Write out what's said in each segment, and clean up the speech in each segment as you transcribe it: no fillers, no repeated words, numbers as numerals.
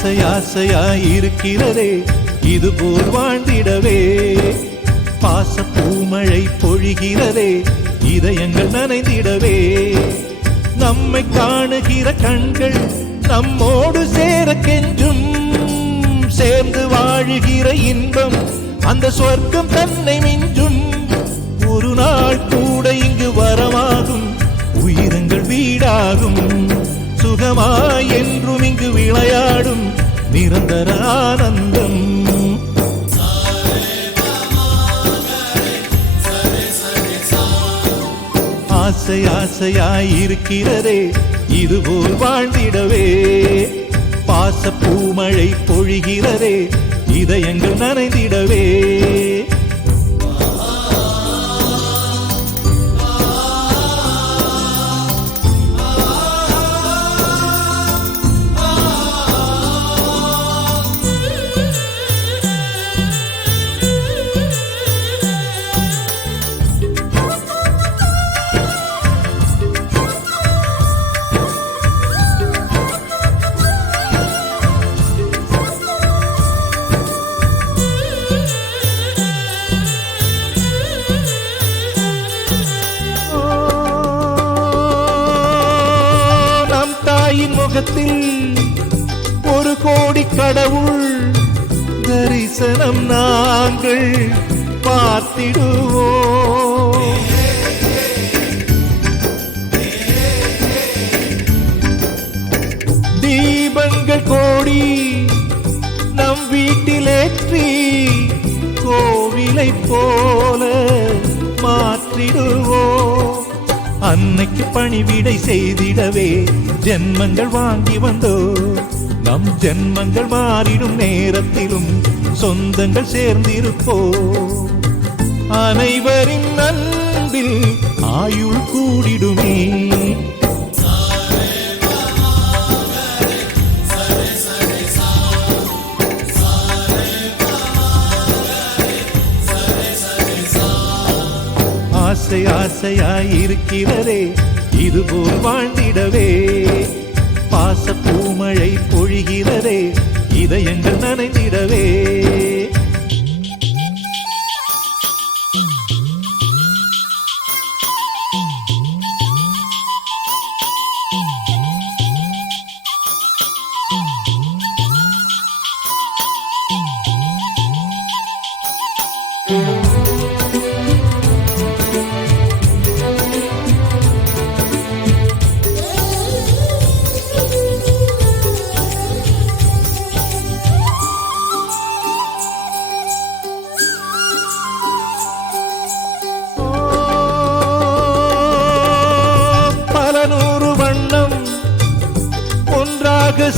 ஆசை ஆசையாயிருக்கிறதே இதுபோல் வாழ்ந்திடவே. பாச பூமழை பொழிகிறதே இதயங்கள் நனைந்திடவே. நம்மை காணுகிற கண்கள் நம்மோடு சேர கெஞ்சும். சேர்ந்து வாழுகிற இன்பம் அந்த சொர்க்கம் தன்னை மிஞ்சும். ஒரு நாள் கூட இங்கு வரமாகும், உயிரங்கள் வீடாகும். சுகமாய் என்றும் இங்கு விளையாடும் நிரந்தர ஆனந்தம். ஆசை ஆசையாயிருக்கிறதே இதுபோல் வாழ்ந்திடவே. பாச பூமழை பொழிகிறதே இதயங்கள் நனைந்திடவே. முகத்தில் ஒரு கோடி கடவுள் தரிசனம் நாங்கள் பார்த்திடுவோம். தீபங்கள் கோடி நம் வீட்டிலேற்றி கோவிலை போல மாற்றிடுவோம். அன்னைக்கு பணிவிடை செய்திடவே ஜென்மங்கள் வாங்கி வந்தோ. நம் ஜென்மங்கள் மாறிடும் நேரத்திலும் சொந்தங்கள் சேர்ந்திருப்போ. அனைவரின் அன்பில் ஆயுள் கூடிடுமே. ஆசை ஆசையாயிருக்கிறதே இதுபோல் வாழ்ந்திடவே. பாச பூமழை பொழிகிறதே இதயங்கள் நனைந்திடவே.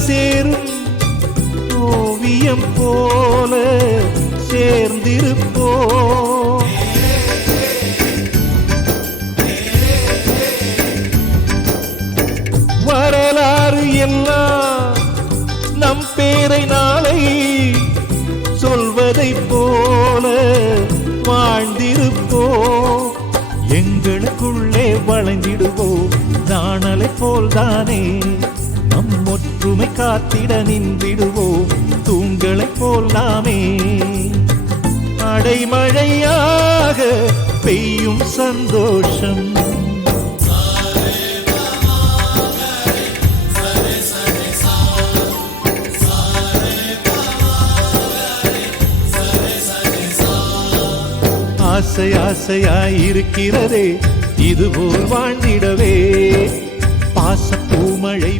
சேரும் ஓவியம் போல சேர்ந்திருப்போ. வரலாறு எல்லாம் நம் பேரை நாளை சொல்வதை போல வாழ்ந்திருப்போ. எங்களுக்குள்ளே வளைந்திடுவோம் நாணலை போல்தானே. நம் ஒற்றுமை காத்திட நின்றிடுவோம் தூண்களை போல் நாமே. அடைமழையாக பெய்யும் சந்தோஷம். ஆசை ஆசையாயிருக்கிறதே இதுபோல் வாழ்ந்திடவே. பாச பூமழை